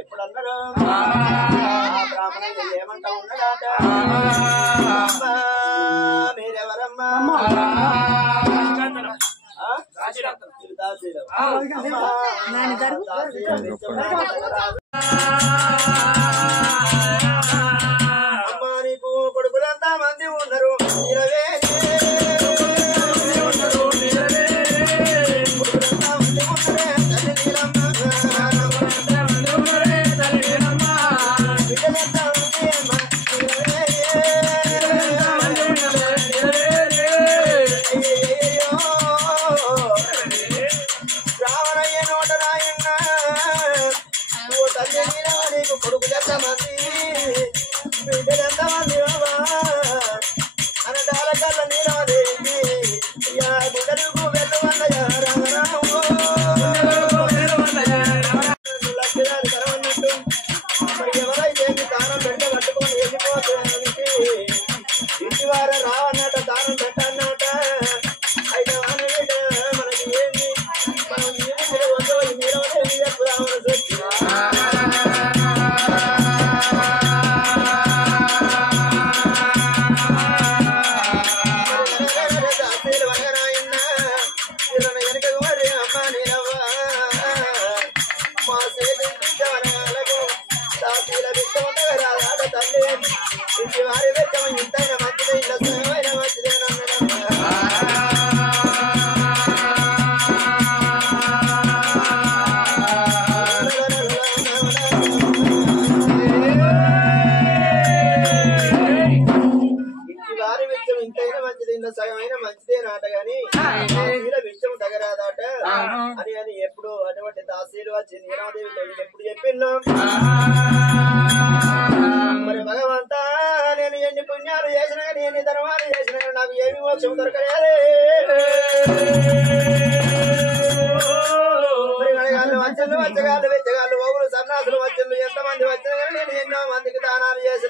ఎప్పుడన్నారు బ్రాహ్మణయ్య ఏమంటా ఉన్నాడట మీరెవరమ్మా అమ్మా నీకు కొడుకులంతా మంది ఉన్నారు 20 రావన్నట దానం పెట్టన్నట అయితే మనకి ఏంటి మనం ఇంటి వారి వెచ్చమ ఇంతైన మంచిదే ఇలా సేవైన మంచిదే సగమైన మంచిదే నాట గాని విషయం తగరాదాట అని అని ఎప్పుడు అటువంటి దాసీలు వచ్చి నీలమదేవితో ఎప్పుడు చెప్పిన్నాం మరి భగవంత నేను ఎన్ని పుణ్యాలు చేసినా కానీ ఎన్ని ధర్మాలు చేసినా నాకు ఏమి మోక్షం దొరకలేదు వచ్చలు వచ్చగాళ్ళు వెచ్చగాళ్ళు ఓగులు సన్నాసులు వచ్చలు ఎంతమంది వచ్చినా కానీ నేను ఎన్నో మందికి దానాలు చేసిన